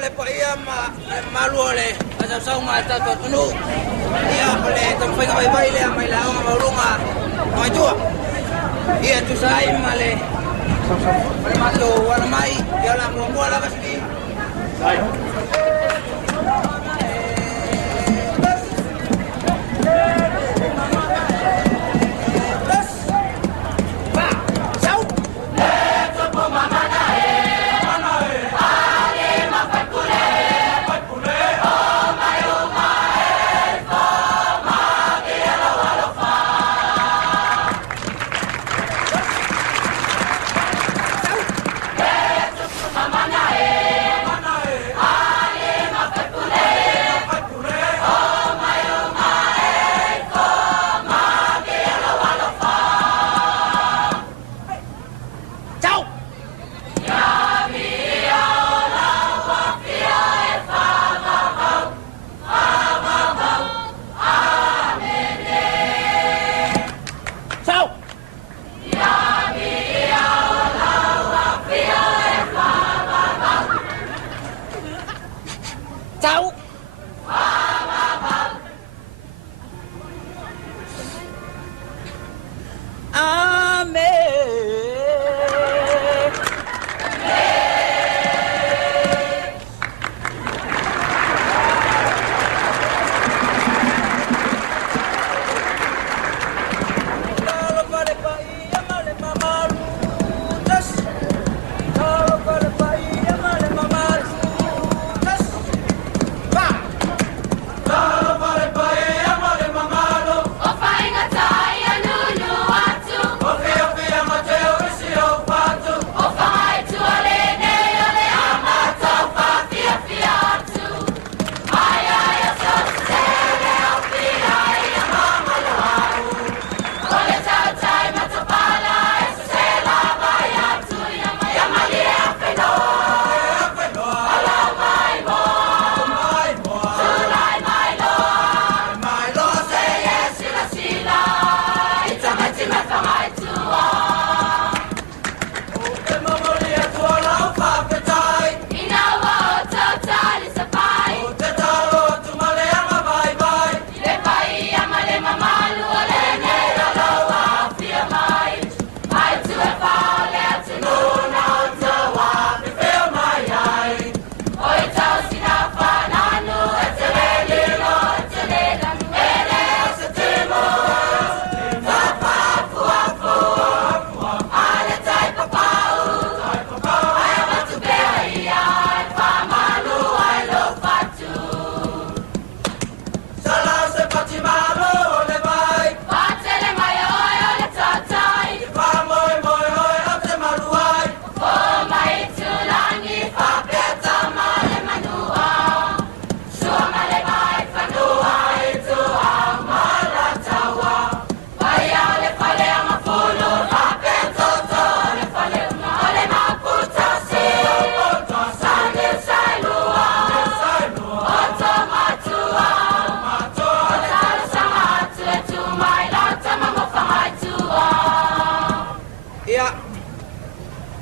ole pa ia malu ole asa saunga tato tunu ia ole tam fai vai vai le mai la nga maulunga mai tua ia tu sai male mato wala mai ia la mo la basi sai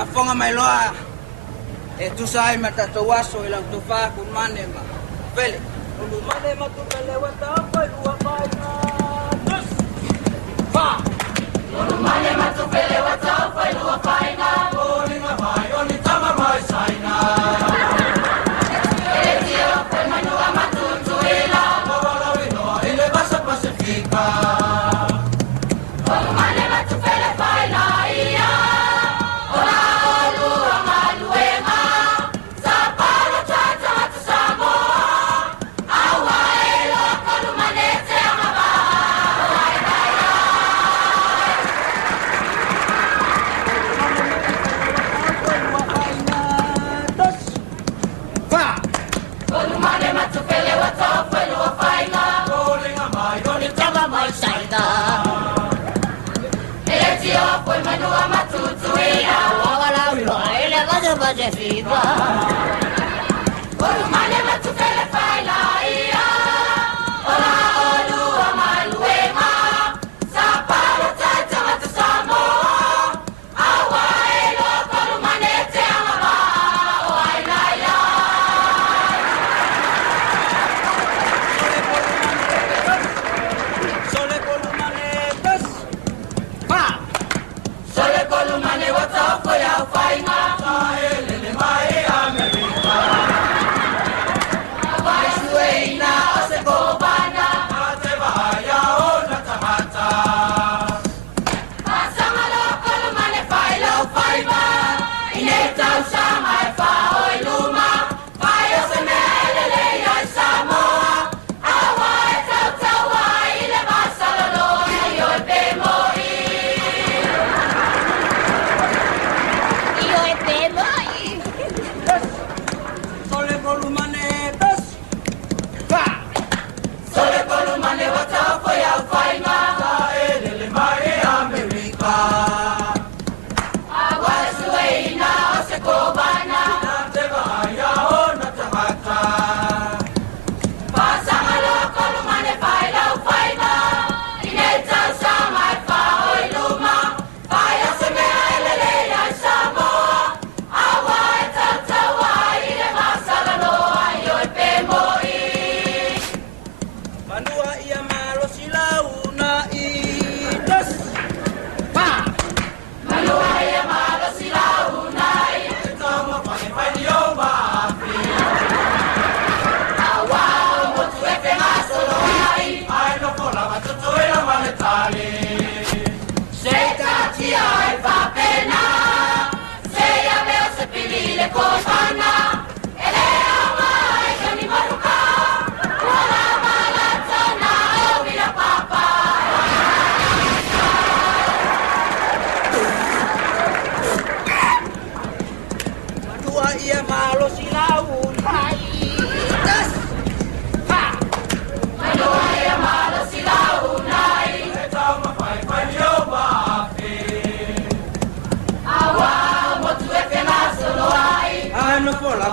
Afonga mai loa tu sai mata to waso ilang tu fa kun mane ma pele ulu mane ma tu pele wata pa lua pai na dus fa ulu mane ma tu pele wata pa lua pai na oni ma mai oni tama mai sai na ele tio pe manu ama tu tu ila ma wala vino ele basa pacifica ulu mane ma tu pele pai na ia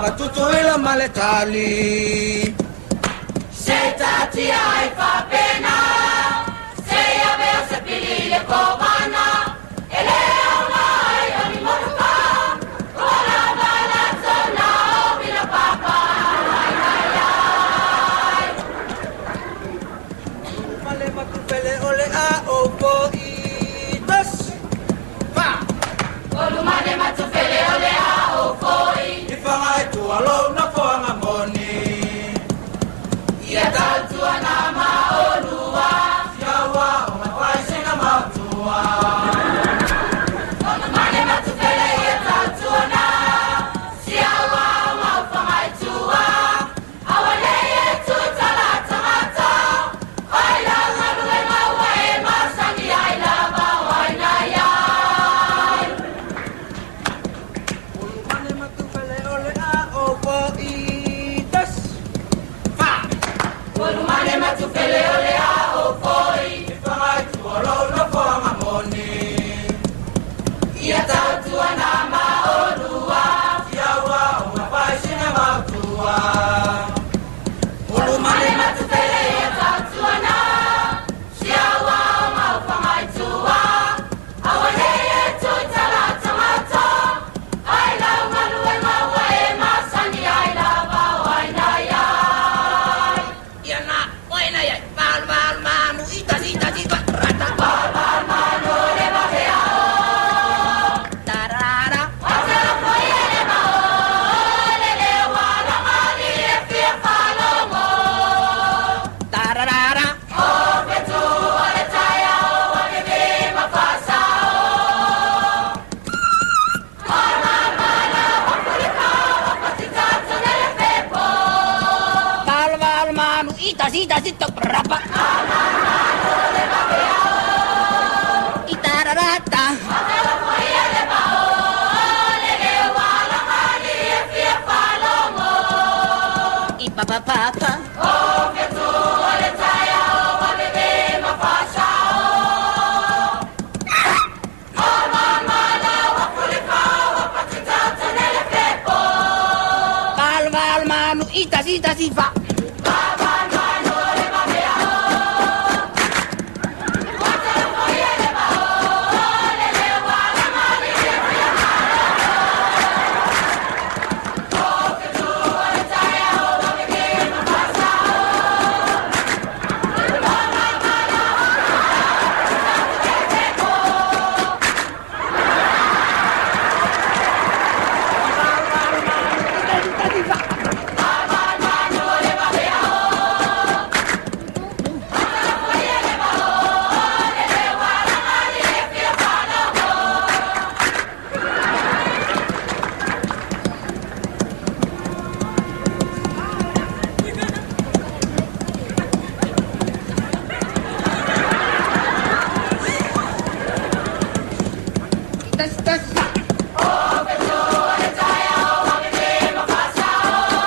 Matutuila maletali. Se tati ai fa pena, se aveo se pilile kovana, ele aunai oni moruka, ora bala zona obila papa, ai ai ai. Male matupele ole a opo itos. Pa. Olumane matufele ole a ofoi, Ifangai tu alo na foanga moni. ia tatua na maolua, Siawa o mawai singa mautua. olumane matufele ia tatua na, siawa maufangai tua, awale ye tu talata mata, oila ngalue mawae masani aila bawaina yai. Ulumane matupele ole a opo itos. Pa. Olumane matufele ole a ofoi, Ifangai tu alo na foanga moni. ia tatua na maolua, Siawa o mawai singa mautua. olumane matufele ia tatua na, siawa maufangai tua, awale ye tu talata mata, aila ngalue mawae masani aila bawaina yai. Iana, oina ya, bal bal manu itas rata Baba mano le bahea tarara. Watela foye le mao, le le wala mali e fia falomo. Tarara. O petu ole taya o wabebe mafasa o. Ona mana wapulika wapatita tunele pepo. Bal bal manu itas rapa. Le bahea Itararata. Watela foye le mao, le le wala mali e fia falomo. Ipapapapa. O petu ole taya o wabebe mafasa o. Ona mana wapulika wapatita tunele pepo. Bal bal manu itas ifa. Baba mano le bahea Watela foye le mao, le le wala mali e fia falomo. O petu ole taya o wabebe mafasa o. Tas. O petu ole taya o wabebe mafasa o.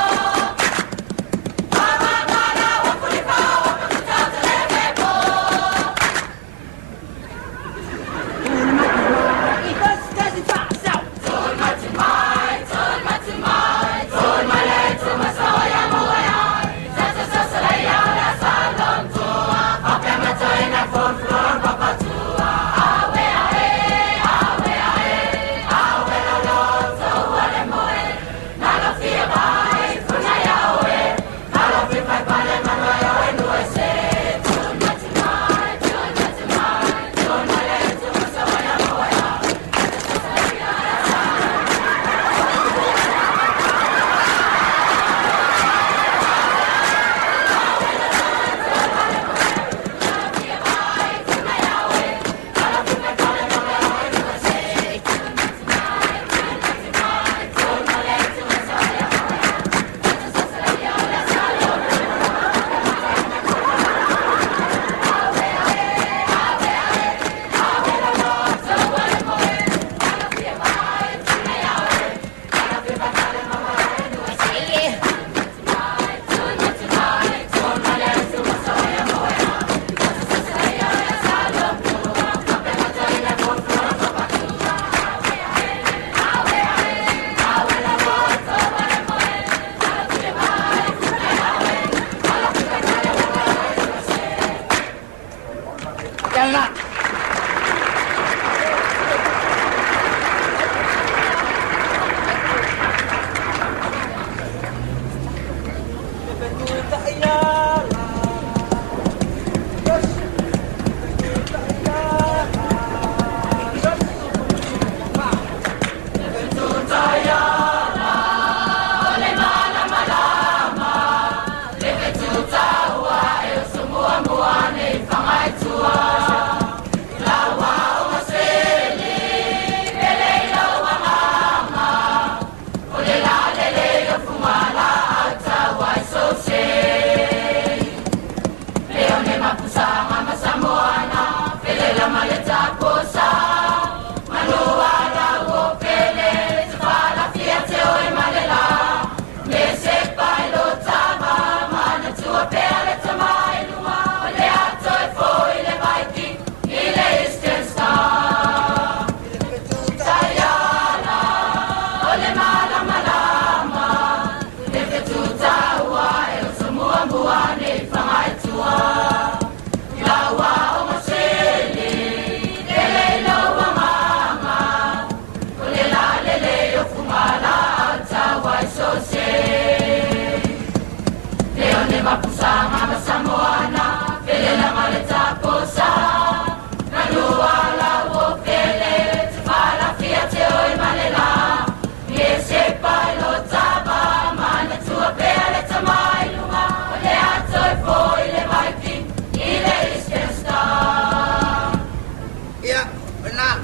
Ia, benar.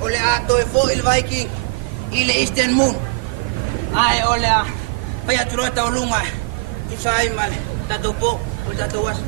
Ole ato e fo il Viking ile Eastern Moon. Ai ole a paya turo ta ulunga. Tu sai male. Tato po, o tato was.